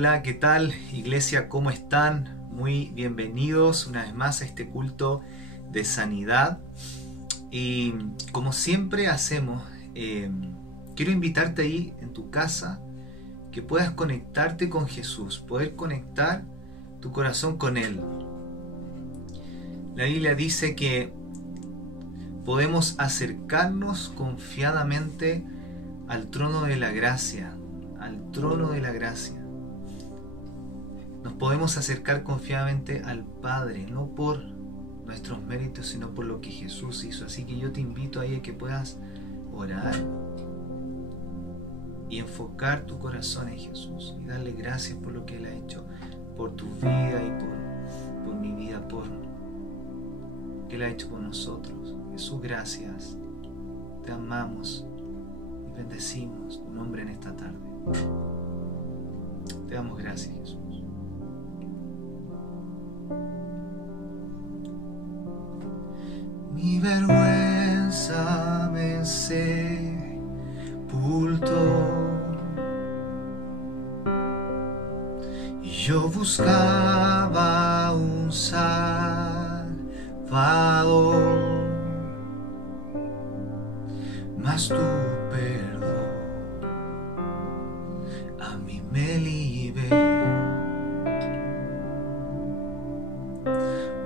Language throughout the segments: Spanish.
Hola, ¿qué tal, iglesia? ¿Cómo están? Muy bienvenidos una vez más a este culto de sanidad. Y como siempre hacemos, quiero invitarte ahí en tu casa que puedas conectarte con Jesús, poder conectar tu corazón con Él. La Biblia dice que podemos acercarnos confiadamente al trono de la gracia, al trono de la gracia. Nos podemos acercar confiadamente al Padre, no por nuestros méritos, sino por lo que Jesús hizo. Así que yo te invito ahí a que puedas orar y enfocar tu corazón en Jesús y darle gracias por lo que Él ha hecho, por tu vida y por mi vida, por lo que Él ha hecho por nosotros. Jesús, gracias. Te amamos y bendecimos tu nombre en esta tarde. Te damos gracias, Jesús. Mi vergüenza me sepultó y yo buscaba un Salvador, mas tu perdón a mí me liberó.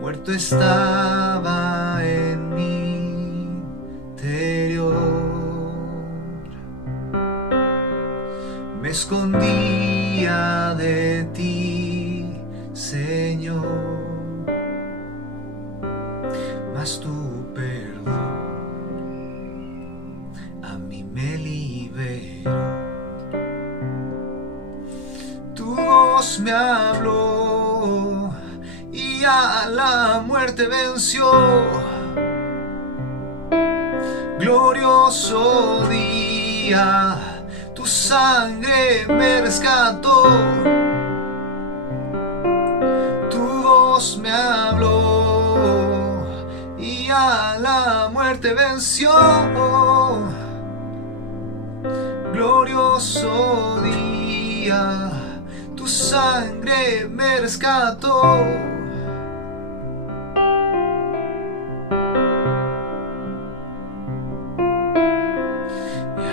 Muerto estaba en mi interior, me escondía de ti, Señor, mas tu perdón a mí me liberó. Tu voz me habló y a la muerte venció. Glorioso día, tu sangre me rescató. Tu voz me habló y a la muerte venció. Glorioso día, tu sangre me rescató.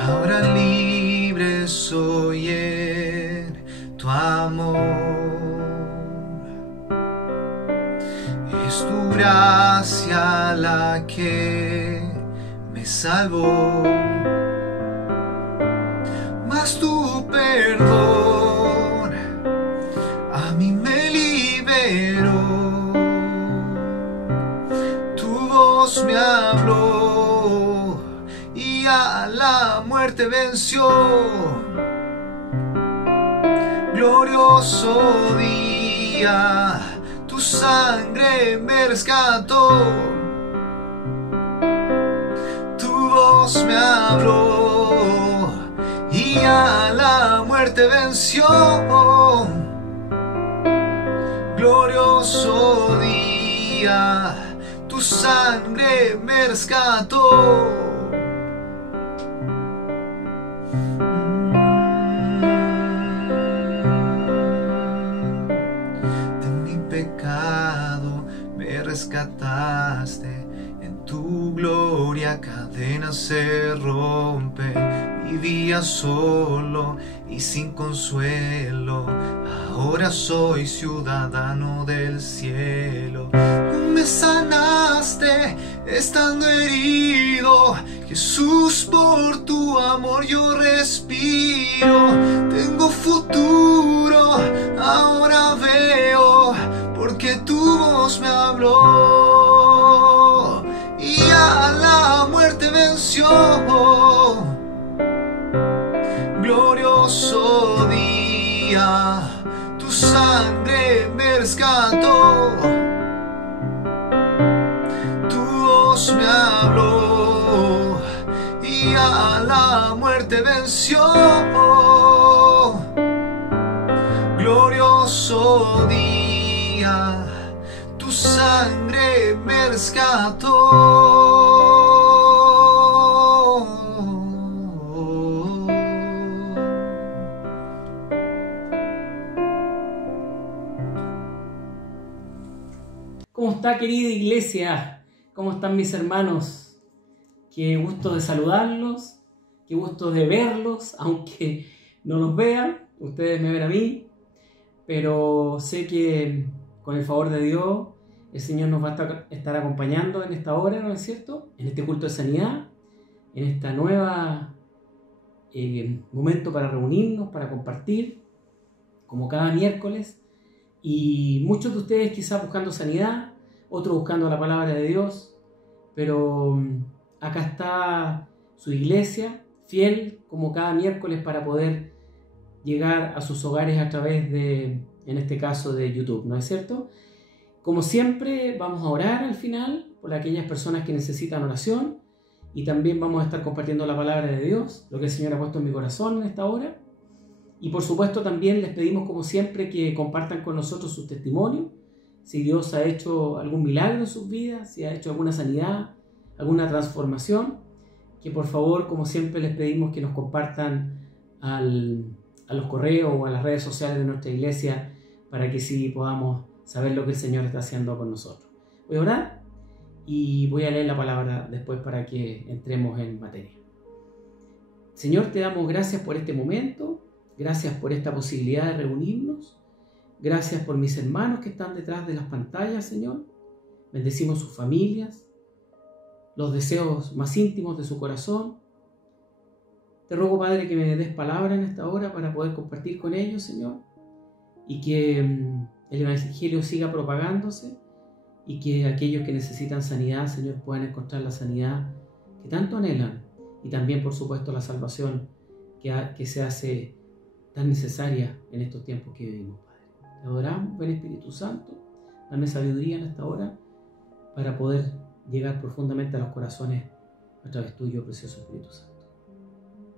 Ahora libre soy en tu amor, es tu gracia la que me salvó, mas tu perdón a mí me liberó. Tu voz me habló y a la muerte venció. Glorioso día, tu sangre me rescató. Tu voz me habló y a la muerte venció. Glorioso día, tu sangre me rescató. Rescataste, en tu gloria cadenas se rompen. Vivía solo y sin consuelo, ahora soy ciudadano del cielo. Me sanaste estando herido, Jesús, por tu amor yo respiro. Tengo futuro, ahora veo, porque tu voz me habló y a la muerte venció. Glorioso día, tu sangre me rescató. Tu voz me habló y a la muerte venció. Glorioso día, tu sangre me rescató. está, querida iglesia? ¿Cómo están mis hermanos? Qué gusto de saludarlos, qué gusto de verlos, aunque no los vean, ustedes me ven a mí, pero sé que con el favor de Dios el Señor nos va a estar acompañando en esta hora, ¿no es cierto? En este culto de sanidad, en esta nueva momento para reunirnos, para compartir, como cada miércoles. Y muchos de ustedes quizás buscando sanidad, otros buscando la palabra de Dios, pero acá está su iglesia, fiel como cada miércoles para poder llegar a sus hogares a través de, en este caso, de YouTube, ¿no es cierto? Como siempre, vamos a orar al final por aquellas personas que necesitan oración y también vamos a estar compartiendo la palabra de Dios, lo que el Señor ha puesto en mi corazón en esta hora. Y por supuesto también les pedimos como siempre que compartan con nosotros sus testimonios, si Dios ha hecho algún milagro en sus vidas, si ha hecho alguna sanidad, alguna transformación, que por favor como siempre les pedimos que nos compartan a los correos o a las redes sociales de nuestra iglesia para que sí podamos saber lo que el Señor está haciendo con nosotros. Voy a orar y voy a leer la palabra después para que entremos en materia. Señor, te damos gracias por este momento. Gracias por esta posibilidad de reunirnos. Gracias por mis hermanos que están detrás de las pantallas, Señor. Bendecimos sus familias, los deseos más íntimos de su corazón. Te ruego, Padre, que me des palabra en esta hora para poder compartir con ellos, Señor. Y que el Evangelio siga propagándose y que aquellos que necesitan sanidad, Señor, puedan encontrar la sanidad que tanto anhelan. Y también, por supuesto, la salvación que se hace tan necesaria en estos tiempos que vivimos, Padre. Te adoramos, ven Espíritu Santo, dame sabiduría en esta hora para poder llegar profundamente a los corazones a través tuyo, precioso Espíritu Santo.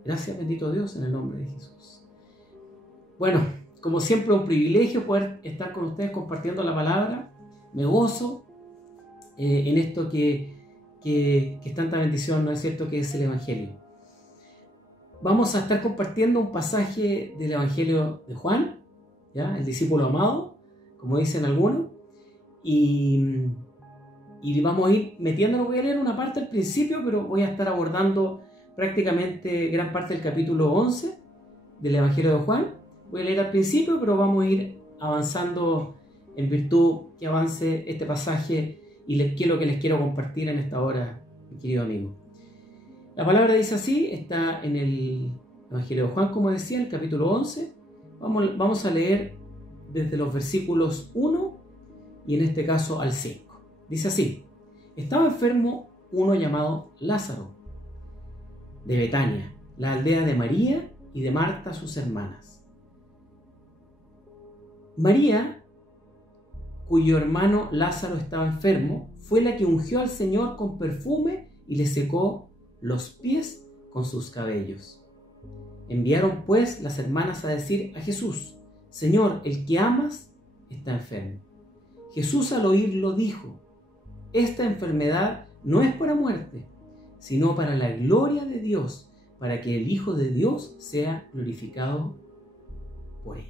Gracias, bendito Dios, en el nombre de Jesús. Bueno, como siempre, un privilegio poder estar con ustedes compartiendo la palabra. Me gozo en esto que es tanta bendición, ¿no es cierto?, que es el Evangelio. Vamos a estar compartiendo un pasaje del Evangelio de Juan, ¿ya? El discípulo amado, como dicen algunos, y vamos a ir metiéndonos. Voy a leer una parte al principio, pero voy a estar abordando prácticamente gran parte del capítulo 11 del Evangelio de Juan. Voy a leer al principio, pero vamos a ir avanzando en virtud que avance este pasaje y qué es lo que les quiero compartir en esta hora, mi querido amigo. La palabra dice así, está en el Evangelio de Juan, como decía, el capítulo 11. Vamos a leer desde los versículos 1 y en este caso al 5. Dice así: estaba enfermo uno llamado Lázaro, de Betania, la aldea de María y de Marta, sus hermanas. María, cuyo hermano Lázaro estaba enfermo, fue la que ungió al Señor con perfume y le secó los pies con sus cabellos. Enviaron pues las hermanas a decir a Jesús: Señor, el que amas está enfermo. Jesús al oírlo dijo: esta enfermedad no es para muerte, sino para la gloria de Dios, para que el Hijo de Dios sea glorificado por ella.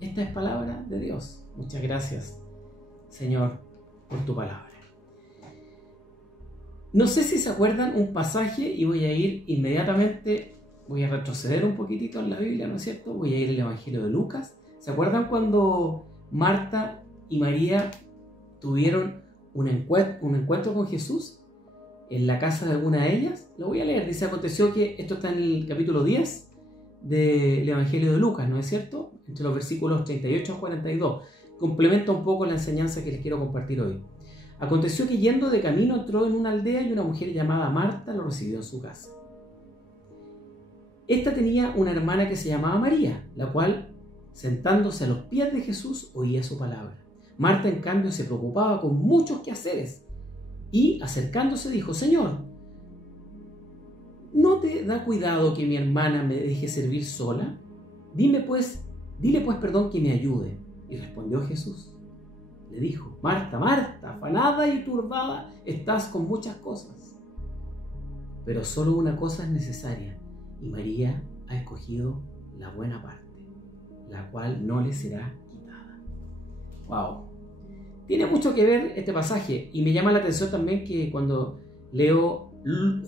Esta es palabra de Dios. Muchas gracias, Señor, por tu palabra. No sé si se acuerdan un pasaje, y voy a ir inmediatamente, voy a retroceder un poquitito en la Biblia, ¿no es cierto? Voy a ir al Evangelio de Lucas. ¿Se acuerdan cuando Marta y María tuvieron un encuentro con Jesús en la casa de alguna de ellas? Lo voy a leer. Dice: aconteció que, esto está en el capítulo 10 del Evangelio de Lucas, ¿no es cierto? Entre los versículos 38 a 42. Complementa un poco la enseñanza que les quiero compartir hoy. Aconteció que yendo de camino entró en una aldea y una mujer llamada Marta lo recibió en su casa. Esta tenía una hermana que se llamaba María, la cual, sentándose a los pies de Jesús, oía su palabra. Marta, en cambio, se preocupaba con muchos quehaceres y, acercándose, dijo: Señor, ¿no te da cuidado que mi hermana me deje servir sola? Dile pues, que me ayude. Y respondió Jesús. Le dijo: Marta, Marta, afanada y turbada estás con muchas cosas, pero solo una cosa es necesaria, y María ha escogido la buena parte, la cual no le será quitada. ¡Wow! tiene mucho que ver este pasaje, y me llama la atención también que cuando leo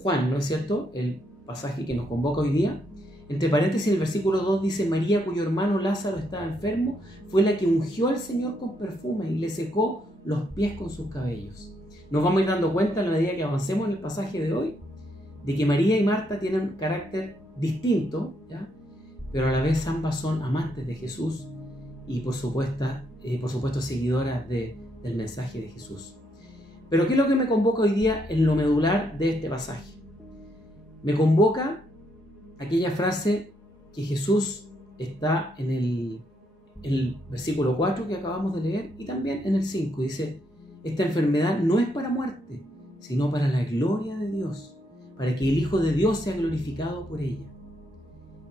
Juan, ¿no es cierto?, el pasaje que nos convoca hoy día, entre paréntesis en el versículo 2 dice: María, cuyo hermano Lázaro estaba enfermo, fue la que ungió al Señor con perfume y le secó los pies con sus cabellos. Nos vamos a ir dando cuenta a la medida que avancemos en el pasaje de hoy de que María y Marta tienen carácter distinto, ¿ya?, pero a la vez ambas son amantes de Jesús y por supuesto seguidoras del mensaje de Jesús. Pero ¿qué es lo que me convoca hoy día en lo medular de este pasaje? Me convoca aquella frase que Jesús está en el versículo 4 que acabamos de leer, y también en el 5. Dice: esta enfermedad no es para muerte, sino para la gloria de Dios, para que el Hijo de Dios sea glorificado por ella.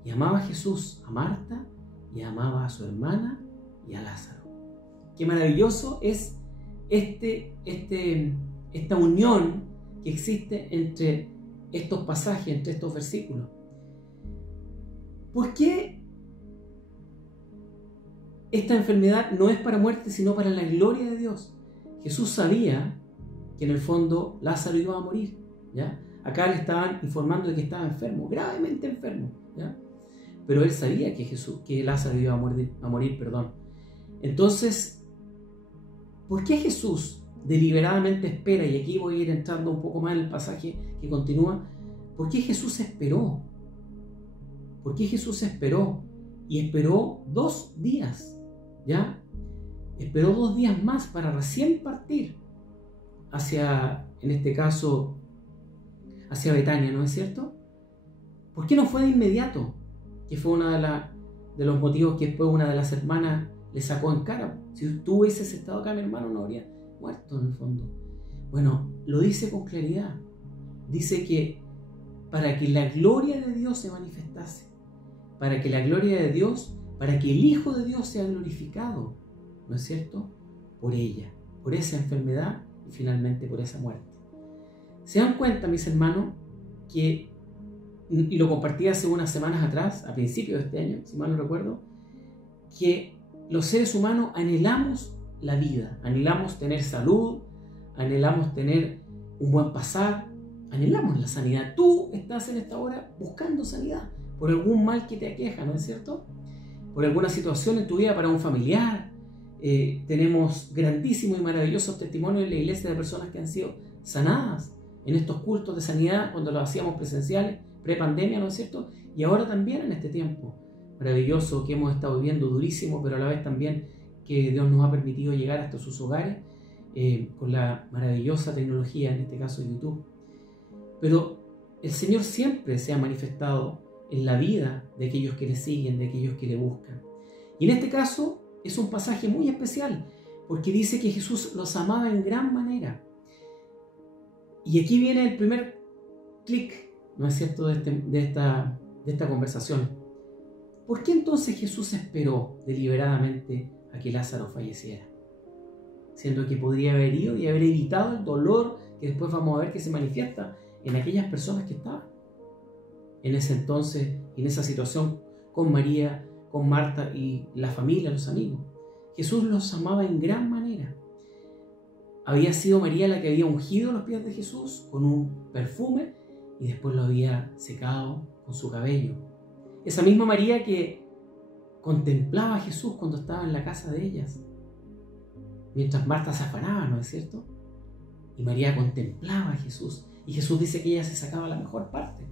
Y amaba Jesús a Marta, y amaba a su hermana y a Lázaro. Qué maravilloso es esta unión que existe entre estos pasajes, entre estos versículos. ¿Por qué esta enfermedad no es para muerte, sino para la gloria de Dios? Jesús sabía que en el fondo Lázaro iba a morir, ¿ya? Acá le estaban informando de que estaba enfermo, gravemente enfermo, ¿ya? Pero él sabía que Lázaro iba a morir. Entonces, ¿por qué Jesús deliberadamente espera? Y aquí voy a ir entrando un poco más en el pasaje que continúa. ¿Por qué Jesús esperó? ¿Por qué Jesús esperó? Y esperó 2 días, ¿ya? Esperó 2 días más para recién partir hacia, en este caso, hacia Betania, ¿no es cierto? ¿Por qué no fue de inmediato? Que fue uno de los motivos que después una de las hermanas le sacó en cara. Si tú hubieses estado acá, mi hermano no habría muerto en el fondo. Bueno, lo dice con claridad. Dice que para que la gloria de Dios se manifestase, para que la gloria de Dios, para que el Hijo de Dios sea glorificado, ¿no es cierto?, por ella, por esa enfermedad y finalmente por esa muerte. ¿Se dan cuenta, mis hermanos, que, y lo compartí hace unas semanas atrás, a principios de este año, si mal no recuerdo, que los seres humanos anhelamos la vida, anhelamos tener salud, anhelamos tener un buen pasar, anhelamos la sanidad? Tú estás en esta hora buscando sanidad por algún mal que te aqueja, ¿no es cierto?, por alguna situación en tu vida, para un familiar. Tenemos grandísimos y maravillosos testimonios en la iglesia de personas que han sido sanadas en estos cultos de sanidad cuando los hacíamos presenciales, pre-pandemia, ¿no es cierto?, y ahora también en este tiempo maravilloso que hemos estado viviendo, durísimo, pero a la vez también que Dios nos ha permitido llegar hasta sus hogares con la maravillosa tecnología, en este caso YouTube. Pero el Señor siempre se ha manifestado en la vida de aquellos que le siguen, de aquellos que le buscan. Y en este caso es un pasaje muy especial, porque dice que Jesús los amaba en gran manera. Y aquí viene el primer clic, ¿no es cierto?, de esta conversación. ¿Por qué entonces Jesús esperó deliberadamente a que Lázaro falleciera? Siendo que podría haber ido y haber evitado el dolor que después vamos a ver que se manifiesta en aquellas personas que estaban en ese entonces, en esa situación, con María, con Marta y la familia, los amigos. Jesús los amaba en gran manera. Había sido María la que había ungido los pies de Jesús con un perfume y después lo había secado con su cabello. Esa misma María que contemplaba a Jesús cuando estaba en la casa de ellas, mientras Marta se afanaba, ¿no es cierto? Y María contemplaba a Jesús, y Jesús dice que ella se sacaba la mejor parte.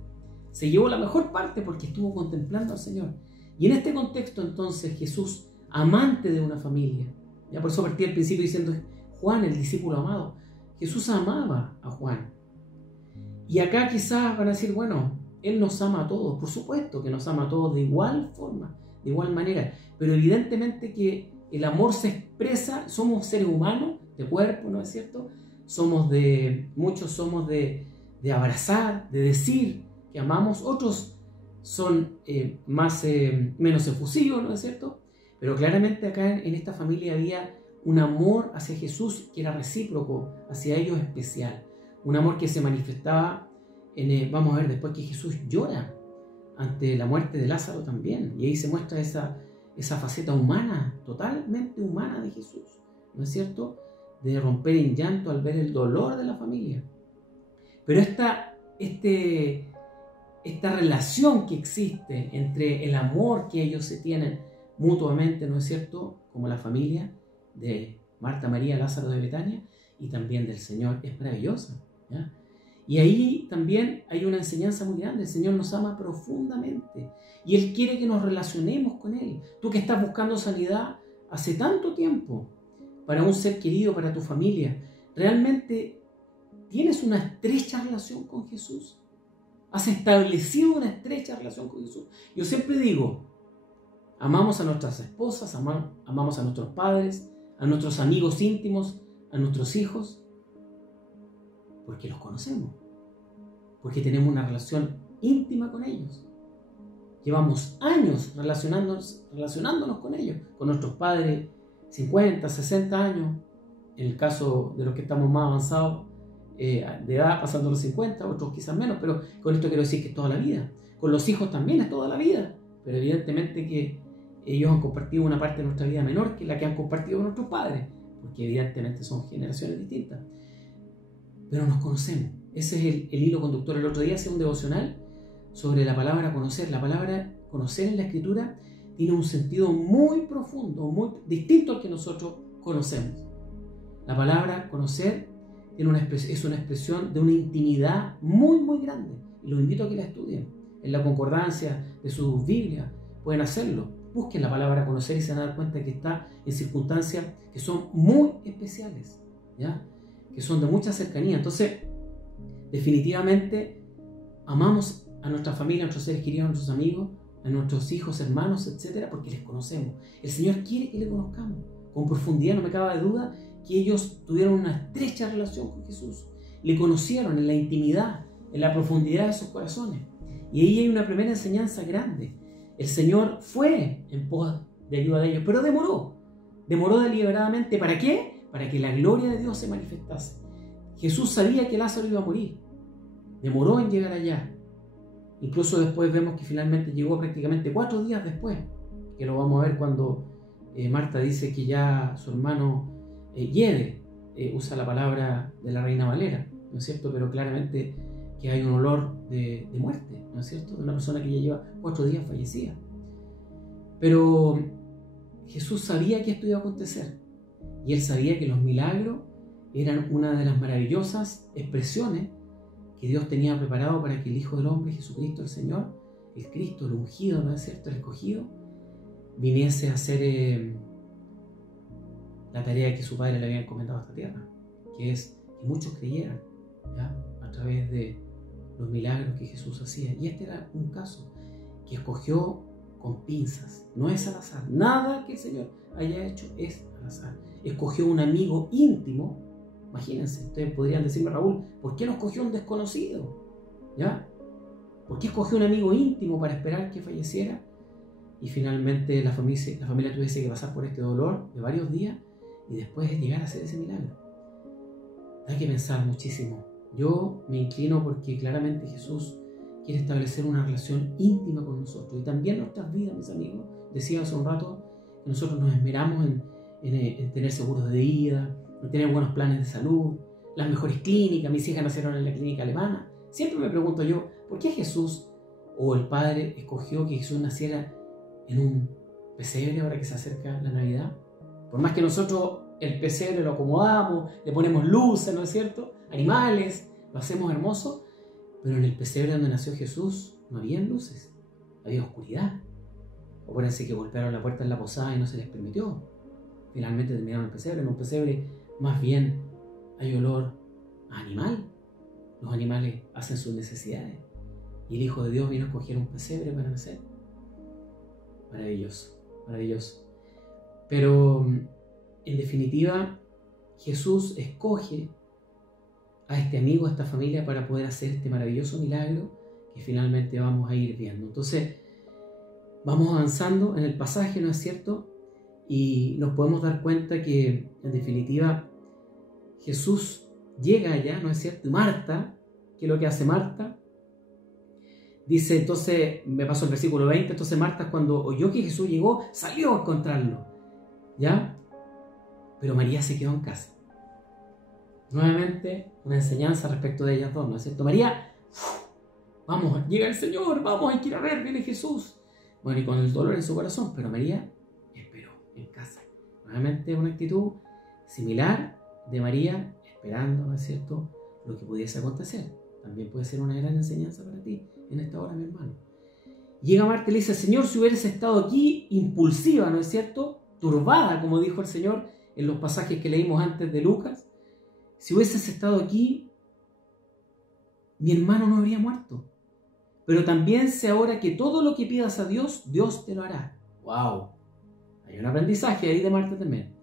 Se llevó la mejor parte porque estuvo contemplando al Señor. Y en este contexto entonces Jesús, amante de una familia, ya por eso partí al principio diciendo Juan, el discípulo amado, Jesús amaba a Juan. Y acá quizás van a decir, bueno, Él nos ama a todos. Por supuesto que nos ama a todos de igual forma, de igual manera, pero evidentemente que el amor se expresa, somos seres humanos, de cuerpo, ¿no es cierto? Muchos somos de abrazar, de decir que amamos, otros son menos efusivos, ¿no es cierto? Pero claramente acá en esta familia había un amor hacia Jesús que era recíproco, hacia ellos especial, un amor que se manifestaba vamos a ver después que Jesús llora ante la muerte de Lázaro también, y ahí se muestra esa faceta humana, totalmente humana de Jesús, ¿no es cierto?, de romper en llanto al ver el dolor de la familia. Pero esta relación que existe entre el amor que ellos se tienen mutuamente, ¿no es cierto?, como la familia de Marta, María, Lázaro de Betania, y también del Señor, es maravillosa, ¿ya? Y ahí también hay una enseñanza muy grande. El Señor nos ama profundamente y Él quiere que nos relacionemos con Él. Tú que estás buscando sanidad hace tanto tiempo para un ser querido, para tu familia, ¿realmente tienes una estrecha relación con Jesús? ¿Has establecido una estrecha relación con Jesús? Yo siempre digo, amamos a nuestras esposas, amamos a nuestros padres, a nuestros amigos íntimos, a nuestros hijos, porque los conocemos, porque tenemos una relación íntima con ellos. Llevamos años relacionándonos con ellos, con nuestros padres, 50, 60 años, en el caso de los que estamos más avanzados de edad, pasando los 50, otros quizás menos, pero con esto quiero decir que es toda la vida. Con los hijos también es toda la vida, pero evidentemente que ellos han compartido una parte de nuestra vida menor que la que han compartido con nuestros padres, porque evidentemente son generaciones distintas. Pero nos conocemos. Ese es el hilo conductor. El otro día hacía un devocional sobre la palabra conocer. La palabra conocer en la Escritura tiene un sentido muy profundo, muy distinto al que nosotros conocemos. La palabra conocer es una expresión de una intimidad muy, muy grande. Y los invito a que la estudien. En la concordancia de sus Biblias pueden hacerlo. Busquen la palabra conocer y se van a dar cuenta que está en circunstancias que son muy especiales, ¿ya?, que son de mucha cercanía. Entonces, definitivamente, amamos a nuestra familia, a nuestros seres queridos, a nuestros amigos, a nuestros hijos, hermanos, etcétera, porque les conocemos. El Señor quiere que le conozcamos con profundidad. No me cabe de duda que ellos tuvieron una estrecha relación con Jesús. Le conocieron en la intimidad, en la profundidad de sus corazones. Y ahí hay una primera enseñanza grande. El Señor fue en pos de ayuda de ellos, pero demoró deliberadamente. ¿Para qué? Para que la gloria de Dios se manifestase. Jesús sabía que Lázaro iba a morir. Demoró en llegar allá. Incluso después vemos que finalmente llegó prácticamente 4 días después, que lo vamos a ver cuando Marta dice que ya su hermano hiede, usa la palabra de la Reina Valera, ¿no es cierto? Pero claramente que hay un olor de muerte, ¿no es cierto?, de una persona que ya lleva 4 días fallecida. Pero Jesús sabía que esto iba a acontecer. Y Él sabía que los milagros eran una de las maravillosas expresiones que Dios tenía preparado para que el Hijo del Hombre, Jesucristo el Señor, el Cristo, el ungido, ¿no es cierto?, el escogido, viniese a hacer la tarea que su Padre le había encomendado a esta tierra, que es que muchos creyeran, ¿ya?, a través de los milagros que Jesús hacía. Y este era un caso que escogió con pinzas, no es al azar. Nada que el Señor haya hecho es al azar. Escogió un amigo íntimo. Imagínense, ustedes podrían decirme, Raúl, ¿por qué no escogió un desconocido? ¿Ya? ¿Por qué escogió un amigo íntimo para esperar que falleciera? Y finalmente la familia tuviese que pasar por este dolor de varios días y después llegar a hacer ese milagro. Hay que pensar muchísimo. Yo me inclino porque claramente Jesús quiere establecer una relación íntima con nosotros y también nuestras vidas, mis amigos. Decía hace un rato que nosotros nos esmeramos en tener seguros de vida, en tener buenos planes de salud, las mejores clínicas. Mis hijas nacieron en la clínica alemana. Siempre me pregunto yo, ¿por qué Jesús o el Padre escogió que Jesús naciera en un pesebre ahora que se acerca la Navidad? Por más que nosotros el pesebre lo acomodamos, le ponemos luces, ¿no es cierto?, animales, lo hacemos hermoso, pero en el pesebre donde nació Jesús no había luces, había oscuridad. Acuérdense que golpearon la puerta en la posada y no se les permitió. Finalmente terminaron el pesebre. En un pesebre más bien hay olor a animal. Los animales hacen sus necesidades. Y el Hijo de Dios vino a escoger un pesebre para nacer. Maravilloso, maravilloso. Pero en definitiva, Jesús escoge a este amigo, a esta familia, para poder hacer este maravilloso milagro que finalmente vamos a ir viendo. Entonces, vamos avanzando en el pasaje, ¿no es cierto? Y nos podemos dar cuenta que, en definitiva, Jesús llega allá, ¿no es cierto? Y Marta, ¿qué es lo que hace Marta? Dice, entonces, me paso el versículo 20, entonces Marta, cuando oyó que Jesús llegó, salió a encontrarlo, ¿ya? Pero María se quedó en casa. Nuevamente, una enseñanza respecto de ellas dos, ¿no es cierto? María, vamos, llega el Señor, vamos, hay que ir a ver, viene Jesús. Bueno, y con el dolor en su corazón, pero María esperó en casa. Nuevamente una actitud similar de María, esperando, ¿no es cierto?, lo que pudiese acontecer. También puede ser una gran enseñanza para ti en esta hora, mi hermano. Llega Marta y le dice: Señor, si hubieras estado aquí, impulsiva, ¿no es cierto?, turbada, como dijo el Señor en los pasajes que leímos antes de Lucas, si hubieses estado aquí, mi hermano no habría muerto. Pero también sé ahora que todo lo que pidas a Dios, Dios te lo hará. ¡Wow! Hay un aprendizaje ahí de Marta también.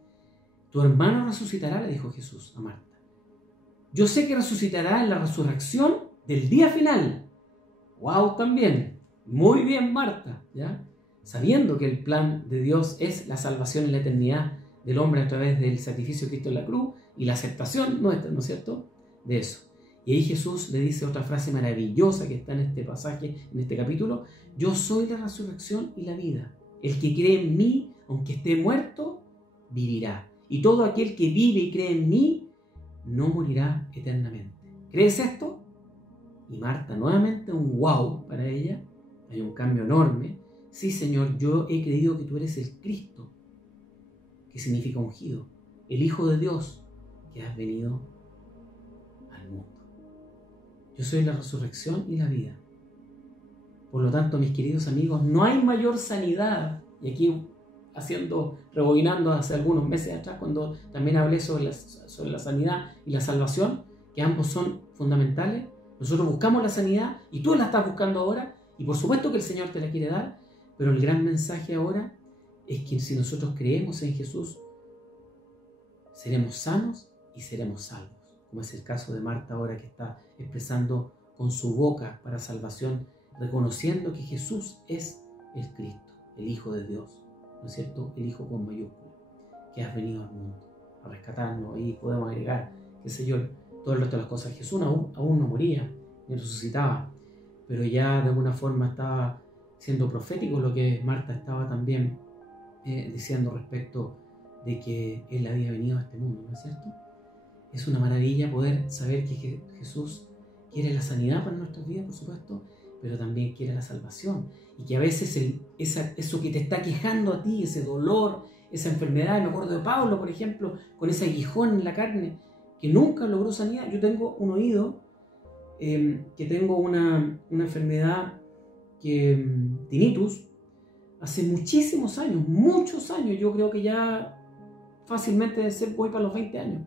Tu hermano resucitará, le dijo Jesús a Marta. Yo sé que resucitará en la resurrección del día final. ¡Wow! También. Muy bien, Marta, ¿ya? Sabiendo que el plan de Dios es la salvación en la eternidad del hombre a través del sacrificio de Cristo en la cruz y la aceptación nuestra, ¿no es cierto?, de eso. Y ahí Jesús le dice otra frase maravillosa que está en este pasaje, en este capítulo: yo soy la resurrección y la vida. El que cree en mí, aunque esté muerto, vivirá. Y todo aquel que vive y cree en mí, no morirá eternamente. ¿Crees esto? Y Marta, nuevamente un wow para ella. Hay un cambio enorme. Sí, Señor, yo he creído que tú eres el Cristo, que significa ungido, el Hijo de Dios, que has venido al mundo. Yo soy la resurrección y la vida. Por lo tanto, mis queridos amigos, no hay mayor sanidad. Y aquí, rebobinando hace algunos meses atrás, cuando también hablé sobre la sanidad y la salvación, que ambos son fundamentales. Nosotros buscamos la sanidad y tú la estás buscando ahora, y por supuesto que el Señor te la quiere dar, pero el gran mensaje ahora es que si nosotros creemos en Jesús, seremos sanos y seremos salvos, como es el caso de Marta ahora, que está expresando con su boca para salvación, reconociendo que Jesús es el Cristo, el Hijo de Dios, ¿no es cierto?, el Hijo con mayúscula, que has venido al mundo a rescatarnos. Y podemos agregar, qué sé yo, todo el resto de las cosas. Jesús aún no moría ni resucitaba, pero ya de alguna forma estaba siendo profético lo que Marta estaba también diciendo respecto de que Él había venido a este mundo, ¿no es cierto? Es una maravilla poder saber que Jesús quiere la sanidad para nuestras vidas, por supuesto, pero también quiere la salvación. Y que a veces eso que te está quejando a ti, ese dolor, esa enfermedad, me acuerdo de Pablo, por ejemplo, con ese aguijón en la carne, que nunca logró sanidad. Yo tengo un oído, que tengo una enfermedad, tinnitus, hace muchísimos años, muchos años. Yo creo que ya fácilmente voy para los 20 años.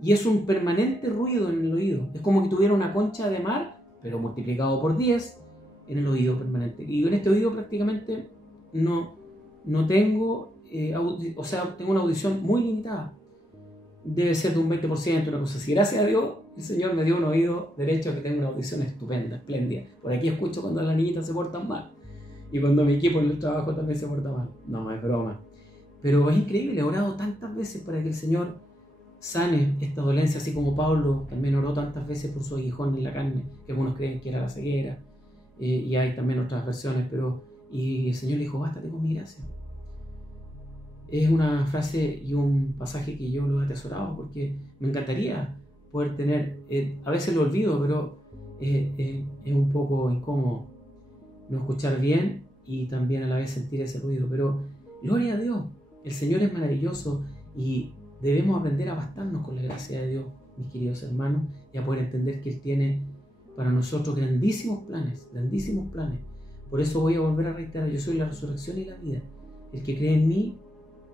Y es un permanente ruido en el oído. Es como que tuviera una concha de mar, pero multiplicado por 10 en el oído permanente. Y en este oído prácticamente no tengo, tengo una audición muy limitada. Debe ser de un 20%, una cosa así. Gracias a Dios, el Señor me dio un oído derecho que tengo una audición estupenda, espléndida. Por aquí escucho cuando las niñitas se portan mal. Y cuando mi equipo en el trabajo también se porta mal. No, es broma. Pero es increíble, he orado tantas veces para que el Señor sane esta dolencia, así como Pablo también oró tantas veces por su aguijón en la carne, que algunos creen que era la ceguera, y hay también otras versiones, y el Señor le dijo: bástate con mi gracia. Es una frase y un pasaje que yo lo he atesorado, porque me encantaría poder tener, a veces lo olvido, pero es un poco incómodo no escuchar bien y también a la vez sentir ese ruido, pero gloria a Dios, el Señor es maravilloso y debemos aprender a bastarnos con la gracia de Dios, mis queridos hermanos, y a poder entender que Él tiene para nosotros grandísimos planes, grandísimos planes. Por eso voy a volver a reiterar: yo soy la resurrección y la vida. El que cree en mí,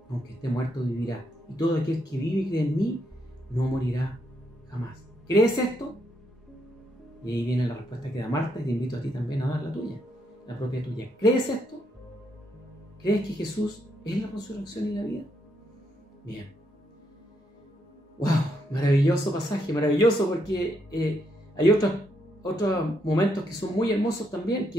aunque esté muerto, vivirá. Y todo aquel que vive y cree en mí, no morirá jamás. ¿Crees esto? Y ahí viene la respuesta que da Marta, y te invito a ti también a dar la tuya, la propia tuya. ¿Crees esto? ¿Crees que Jesús es la resurrección y la vida? Bien. ¡Wow! Maravilloso pasaje, maravilloso, porque hay otros momentos que son muy hermosos también,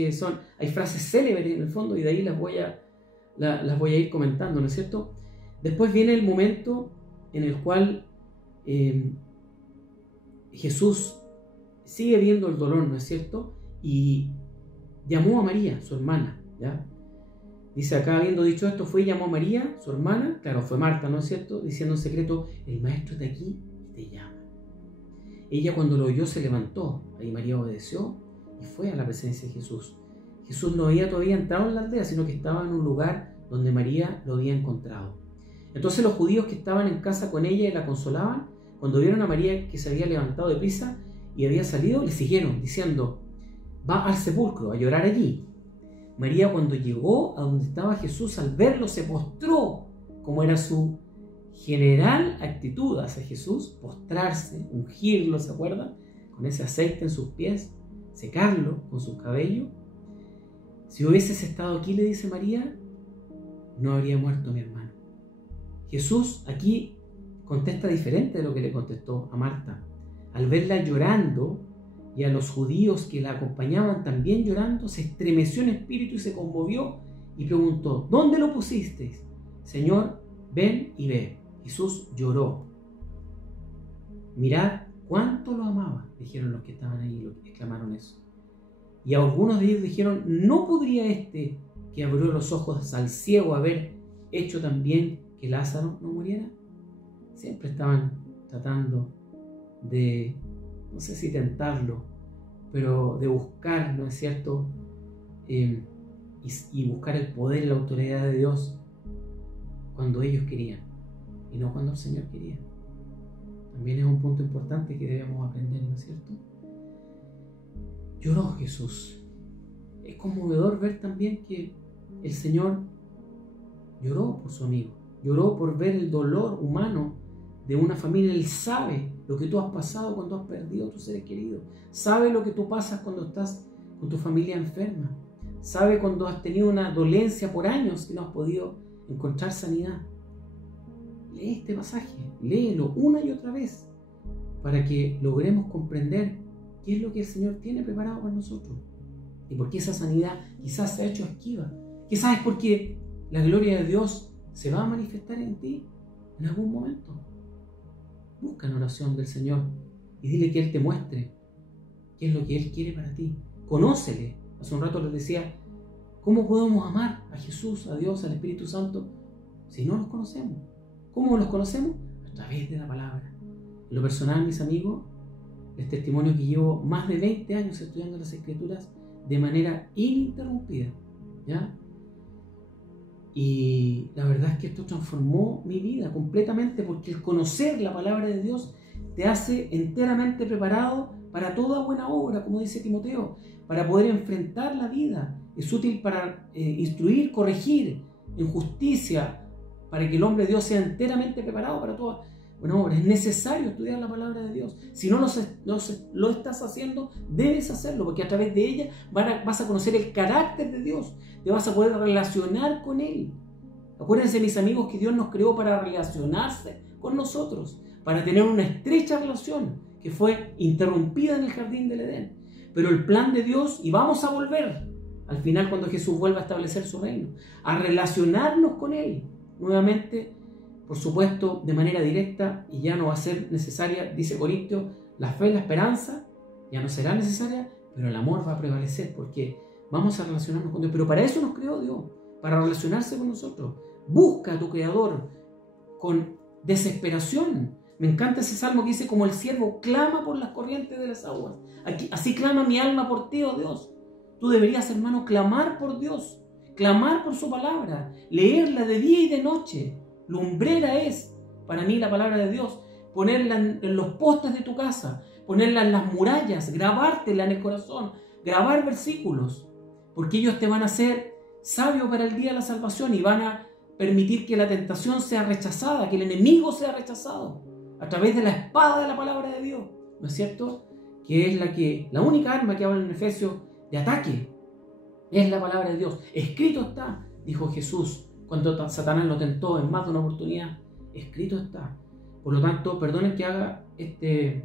hay frases célebres en el fondo, y de ahí las voy a ir comentando, ¿no es cierto? Después viene el momento en el cual Jesús sigue viendo el dolor, ¿no es cierto? Y llamó a María, su hermana, ¿ya? Dice acá, habiendo dicho esto, fue y llamó a María, su hermana, claro, fue Marta, ¿no es cierto?, diciendo en secreto: el maestro está aquí y te llama. Ella cuando lo oyó se levantó. Ahí María obedeció y fue a la presencia de Jesús. Jesús no había todavía entrado en la aldea, sino que estaba en un lugar donde María lo había encontrado. Entonces los judíos que estaban en casa con ella y la consolaban, cuando vieron a María que se había levantado de prisa y había salido, le siguieron diciendo: va al sepulcro a llorar allí. María, cuando llegó a donde estaba Jesús, al verlo se postró, como era su general actitud hacia Jesús: postrarse, ungirlo, ¿se acuerdan? Con ese aceite en sus pies, secarlo con su cabello. Si hubieses estado aquí, le dice María, no habría muerto mi hermano. Jesús aquí contesta diferente de lo que le contestó a Marta. Al verla llorando y a los judíos que la acompañaban también llorando, se estremeció en espíritu y se conmovió y preguntó: ¿dónde lo pusisteis? Señor, ven y ve. Jesús lloró. Mirad cuánto lo amaba, dijeron los que estaban ahí, los que exclamaron eso. Y algunos de ellos dijeron: ¿no podría este que abrió los ojos al ciego haber hecho también que Lázaro no muriera? Siempre estaban tratando de, no sé si tentarlo, pero de buscar, ¿no es cierto? Y buscar el poder y la autoridad de Dios cuando ellos querían y no cuando el Señor quería. También es un punto importante que debemos aprender, ¿no es cierto? Lloró Jesús. Es conmovedor ver también que el Señor lloró por su amigo, lloró por ver el dolor humano de una familia. Él sabe lo que tú has pasado cuando has perdido a tus seres queridos, sabe lo que tú pasas cuando estás con tu familia enferma, sabe cuando has tenido una dolencia por años y no has podido encontrar sanidad. Lee este pasaje, léelo una y otra vez para que logremos comprender qué es lo que el Señor tiene preparado para nosotros y por qué esa sanidad quizás se ha hecho esquiva. Quizás es porque la gloria de Dios se va a manifestar en ti en algún momento. Busca en oración del Señor y dile que Él te muestre qué es lo que Él quiere para ti. Conócele. Hace un rato les decía, ¿cómo podemos amar a Jesús, a Dios, al Espíritu Santo si no los conocemos? ¿Cómo los conocemos? A través de la palabra. En lo personal, mis amigos, les testimonio que llevo más de 20 años estudiando las Escrituras de manera ininterrumpida, ¿ya? Y la verdad es que esto transformó mi vida completamente, porque el conocer la palabra de Dios te hace enteramente preparado para toda buena obra, como dice Timoteo, para poder enfrentar la vida. Es útil para instruir, corregir en justicia, para que el hombre de Dios sea enteramente preparado para toda buena obra. Es necesario estudiar la palabra de Dios. Si no lo estás haciendo, debes hacerlo, porque a través de ella vas a conocer el carácter de Dios, te vas a poder relacionar con Él. Acuérdense, mis amigos, que Dios nos creó para relacionarse con nosotros, para tener una estrecha relación que fue interrumpida en el jardín del Edén. Pero el plan de Dios, y vamos a volver al final cuando Jesús vuelva a establecer su reino, a relacionarnos con Él nuevamente, por supuesto, de manera directa, y ya no va a ser necesaria, dice Corintios, la fe, la esperanza, ya no será necesaria, pero el amor va a prevalecer, porque vamos a relacionarnos con Dios. Pero para eso nos creó Dios, para relacionarse con nosotros. Busca a tu Creador con desesperación. Me encanta ese salmo que dice: como el siervo clama por las corrientes de las aguas, así clama mi alma por ti, oh Dios. Tú deberías, hermano, clamar por Dios, clamar por su palabra, leerla de día y de noche. Lumbrera es para mí la palabra de Dios. Ponerla en los postes de tu casa, ponerla en las murallas, grabártela en el corazón, grabar versículos, porque ellos te van a hacer sabio para el día de la salvación y van a permitir que la tentación sea rechazada, que el enemigo sea rechazado a través de la espada de la palabra de Dios, ¿no es cierto? Que es la única arma que habla en Efesios de ataque, es la palabra de Dios. Escrito está, dijo Jesús cuando Satanás lo tentó en más de una oportunidad. Escrito está. Por lo tanto, perdonen que haga este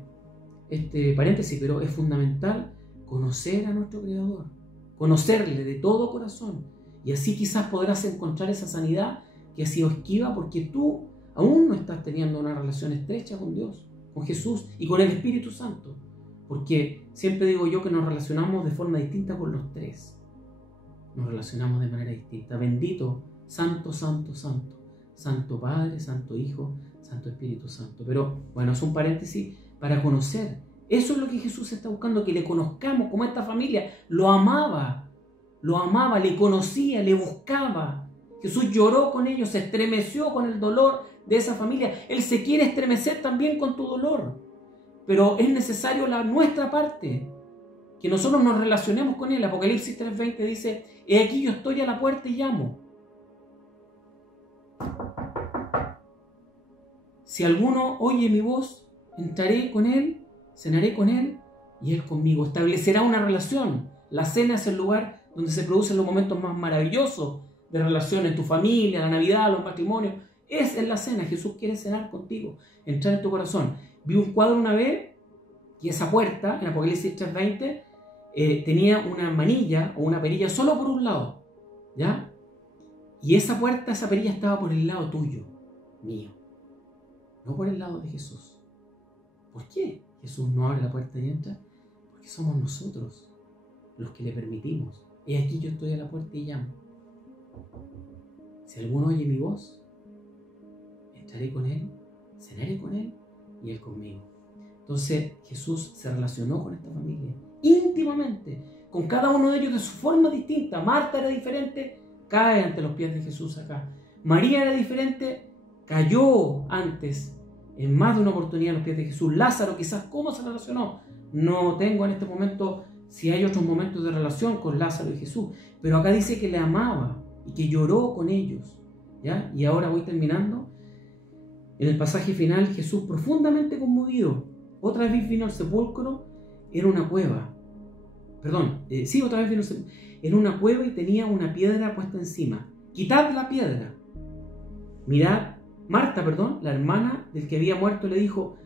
paréntesis, pero es fundamental conocer a nuestro Creador, conocerle de todo corazón, y así quizás podrás encontrar esa sanidad que ha sido esquiva porque tú aún no estás teniendo una relación estrecha con Dios, con Jesús y con el Espíritu Santo, porque siempre digo yo que nos relacionamos de forma distinta con los tres. Nos relacionamos de manera distinta. Bendito, santo, santo, santo. Santo Padre, Santo Hijo, Santo Espíritu Santo. Pero bueno, es un paréntesis para conocer Eso es lo que Jesús está buscando, que le conozcamos como esta familia. Lo amaba, le conocía, le buscaba. Jesús lloró con ellos, se estremeció con el dolor de esa familia. Él se quiere estremecer también con tu dolor. Pero es necesario nuestra parte, que nosotros nos relacionemos con Él. Apocalipsis 3:20 dice: he aquí yo estoy a la puerta y llamo. Si alguno oye mi voz, entraré con Él, cenaré con Él y Él conmigo. Establecerá una relación. La cena es el lugar donde se producen los momentos más maravillosos de relación en tu familia, la Navidad, los matrimonios. Es en la cena. Jesús quiere cenar contigo, entrar en tu corazón. Vi un cuadro una vez que esa puerta, en Apocalipsis 3:20, tenía una manilla o una perilla solo por un lado, ¿ya? Y esa puerta, esa perilla estaba por el lado tuyo, mío, no por el lado de Jesús. ¿Por qué Jesús no abre la puerta y entra? Porque somos nosotros los que le permitimos. Y aquí yo estoy a la puerta y llamo. Si alguno oye mi voz, entraré con Él, cenaré con Él y Él conmigo. Entonces Jesús se relacionó con esta familia íntimamente, con cada uno de ellos de su forma distinta. Marta era diferente, cae ante los pies de Jesús acá. María era diferente, cayó antes en más de una oportunidad a los pies de Jesús. Lázaro, quizás, ¿cómo se relacionó? No tengo en este momento si hay otros momentos de relación con Lázaro y Jesús, pero acá dice que le amaba y que lloró con ellos, ¿ya? Y ahora voy terminando. En el pasaje final, Jesús, profundamente conmovido, otra vez vino al sepulcro en una cueva. Otra vez vino en una cueva y tenía una piedra puesta encima. Quitad la piedra. Mirad, Marta, la hermana del que había muerto, le dijo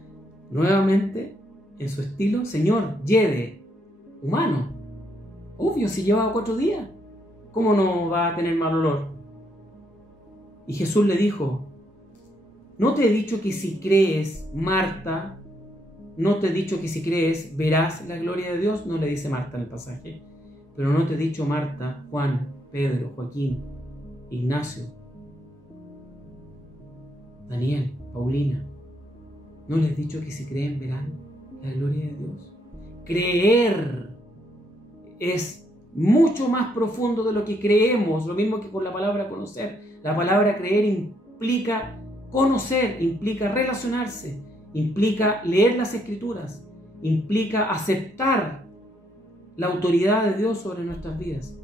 nuevamente en su estilo: Señor, lleve, humano. Obvio, si llevaba 4 días, ¿cómo no va a tener mal olor? Y Jesús le dijo: ¿no te he dicho que si crees, Marta, no te he dicho que si crees verás la gloria de Dios? No le dice Marta en el pasaje. Pero no te he dicho, Marta, Juan, Pedro, Joaquín, Ignacio, Daniel, Paulina. ¿No les he dicho que si creen verán la gloria de Dios? Creer es mucho más profundo de lo que creemos. Lo mismo que con la palabra conocer. La palabra creer implica conocer, implica relacionarse, implica leer las Escrituras, implica aceptar la autoridad de Dios sobre nuestras vidas.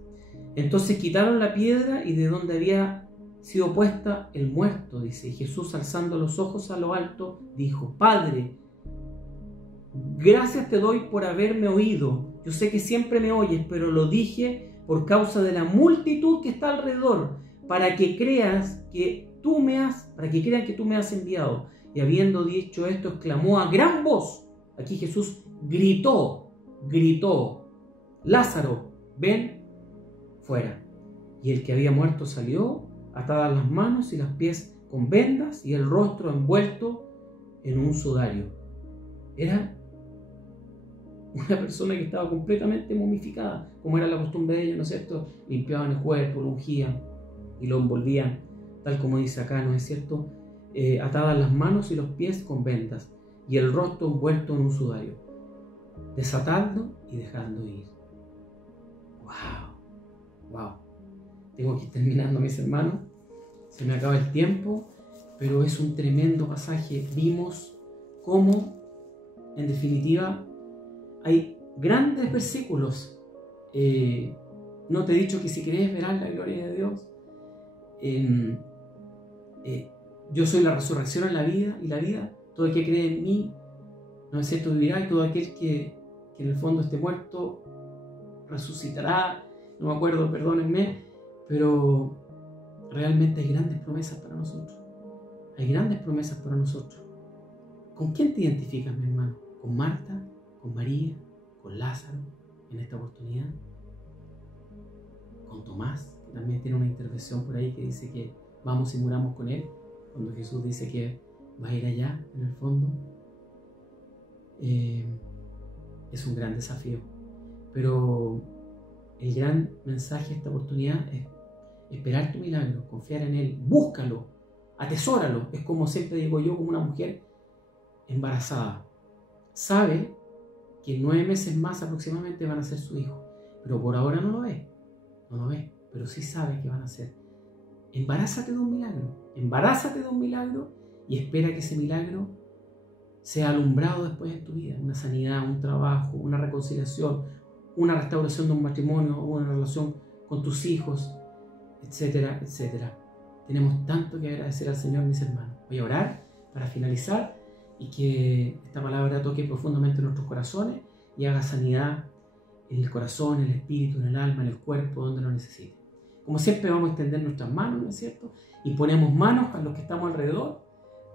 Entonces quitaron la piedra y de donde había sido puesta el muerto, dice. Y Jesús, alzando los ojos a lo alto, dijo: Padre, gracias te doy por haberme oído. Yo sé que siempre me oyes, pero lo dije por causa de la multitud que está alrededor, para que crean que tú me has enviado. Y habiendo dicho esto, exclamó a gran voz. Aquí Jesús gritó: Lázaro, ven fuera. Y el que había muerto salió, atadas las manos y los pies con vendas y el rostro envuelto en un sudario. Era una persona que estaba completamente momificada, como era la costumbre de ellos, ¿no es cierto? Limpiaban el cuerpo, lo ungían y lo envolvían, tal como dice acá, ¿no es cierto? Atadas las manos y los pies con vendas y el rostro envuelto en un sudario. Desatadlo y dejadlo ir. ¡Wow! Tengo que ir terminando, mis hermanos. Se me acaba el tiempo, pero es un tremendo pasaje. Vimos cómo, en definitiva, hay grandes versículos. No te he dicho que si crees verás la gloria de Dios. Yo soy la resurrección en la vida y la vida. Todo el que cree en mí, no es cierto, vivirá, y todo aquel que en el fondo esté muerto resucitará. No me acuerdo, perdónenme, pero realmente hay grandes promesas para nosotros. Hay grandes promesas para nosotros. ¿Con quién te identificas, mi hermano? ¿Con Marta? ¿Con María? ¿Con Lázaro en esta oportunidad? ¿Con Tomás, que también tiene una intervención por ahí que dice que vamos y muramos con él, cuando Jesús dice que va a ir allá en el fondo? Es un gran desafío, pero el gran mensaje de esta oportunidad es esperar tu milagro, confiar en él, búscalo, atesóralo. Es como siempre digo yo, como una mujer embarazada sabe que en 9 meses más aproximadamente van a ser su hijo. Pero por ahora no lo ve, pero sí sabe que van a ser. Embarázate de un milagro y espera que ese milagro sea alumbrado después en tu vida. Una sanidad, un trabajo, una reconciliación, una restauración de un matrimonio, una relación con tus hijos, etcétera, etcétera. Tenemos tanto que agradecer al Señor, mis hermanos. Voy a orar para finalizar y que esta palabra toque profundamente nuestros corazones y haga sanidad en el corazón, en el espíritu, en el alma, en el cuerpo, donde lo necesite. Como siempre vamos a extender nuestras manos, ¿no es cierto? Y ponemos manos a los que estamos alrededor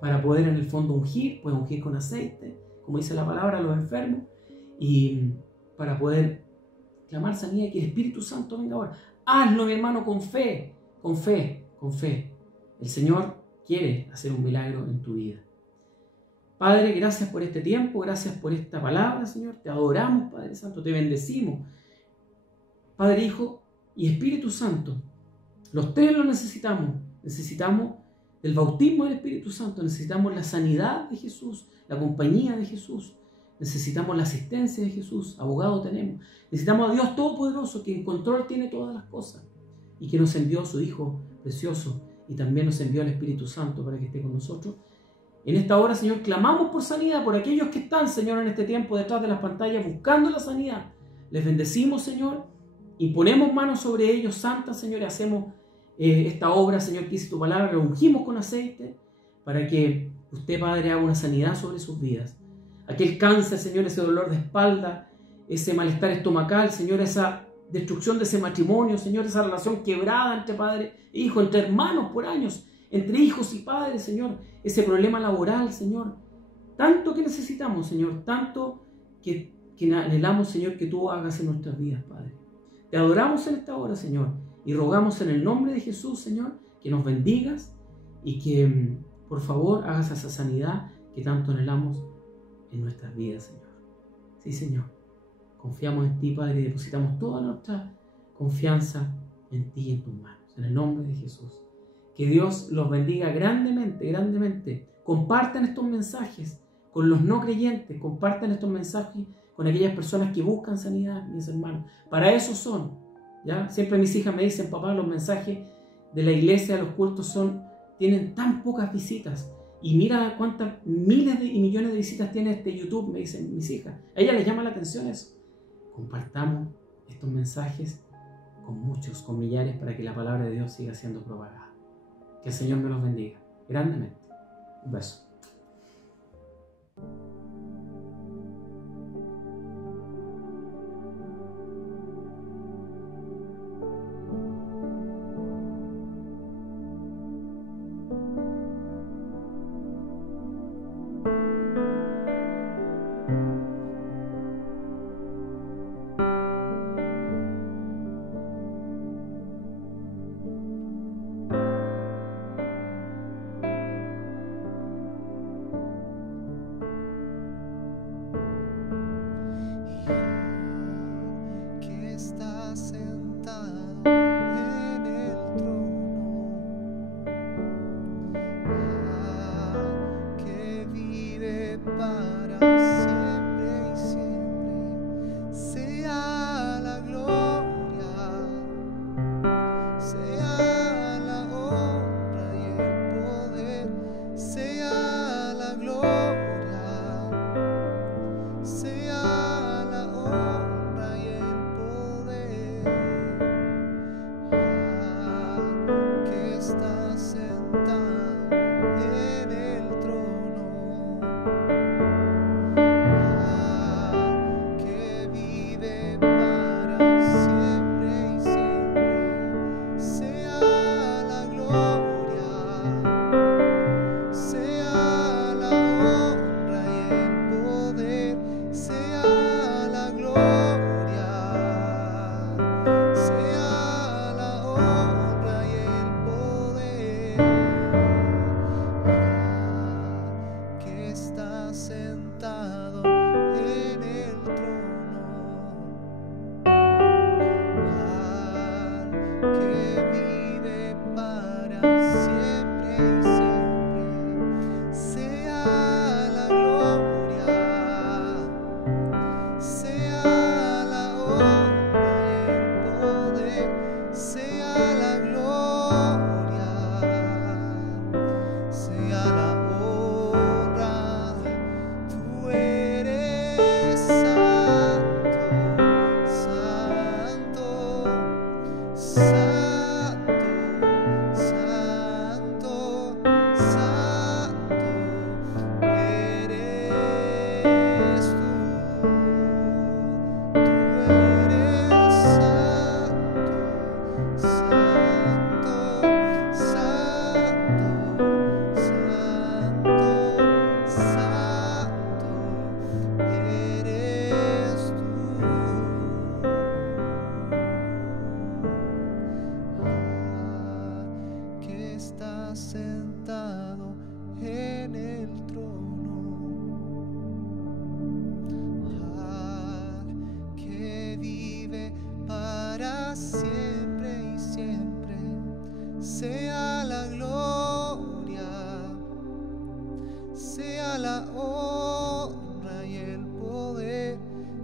para poder en el fondo ungir, puede ungir con aceite, como dice la palabra, a los enfermos, y para poder clamar sanidad y que el Espíritu Santo venga ahora. Hazlo, mi hermano, con fe, con fe, con fe. El Señor quiere hacer un milagro en tu vida. Padre, gracias por este tiempo, gracias por esta palabra, Señor. Te adoramos, Padre Santo, te bendecimos. Padre, Hijo y Espíritu Santo, los tres lo necesitamos. Necesitamos el bautismo del Espíritu Santo, necesitamos la sanidad de Jesús, la compañía de Jesús, necesitamos la asistencia de Jesús, abogado tenemos. Necesitamos a Dios Todopoderoso, que en control tiene todas las cosas y que nos envió a su Hijo precioso y también nos envió al Espíritu Santo para que esté con nosotros. En esta hora, Señor, clamamos por sanidad por aquellos que están, Señor, en este tiempo detrás de las pantallas buscando la sanidad. Les bendecimos, Señor, y ponemos manos sobre ellos santas, Señor, y hacemos esta obra, Señor, que hice tu palabra, lo ungimos con aceite para que usted, Padre, haga una sanidad sobre sus vidas. Aquel cáncer, Señor, ese dolor de espalda, ese malestar estomacal, Señor, esa destrucción de ese matrimonio, Señor, esa relación quebrada entre padre e hijo, entre hermanos por años, entre hijos y padres, Señor, ese problema laboral, Señor, tanto que necesitamos, Señor, tanto que anhelamos, Señor, que tú hagas en nuestras vidas, Padre. Te adoramos en esta hora, Señor, y rogamos en el nombre de Jesús, Señor, que nos bendigas y que, por favor, hagas esa sanidad que tanto anhelamos en nuestras vidas, Señor. Sí, Señor, confiamos en ti, Padre, y depositamos toda nuestra confianza en ti y en tus manos, en el nombre de Jesús. Que Dios los bendiga grandemente, grandemente. Compartan estos mensajes con los no creyentes, compartan estos mensajes con aquellas personas que buscan sanidad, mis hermanos. Para eso son, ¿ya? Siempre mis hijas me dicen, papá, los mensajes de la iglesia, los cultos tienen tan pocas visitas. Y mira cuántas miles y millones de visitas tiene este YouTube, me dicen mis hijas. A ellas les llama la atención eso. Compartamos estos mensajes con muchos, con millares, para que la palabra de Dios siga siendo propagada. Que el Señor me los bendiga grandemente. Un beso.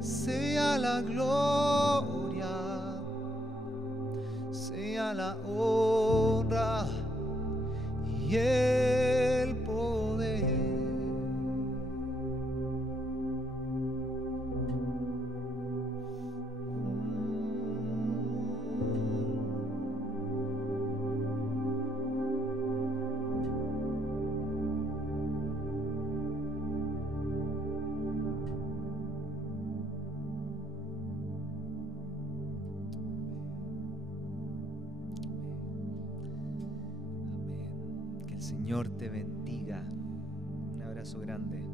sea la gloria, sea la honra y el poder. El Señor te bendiga. Un abrazo grande.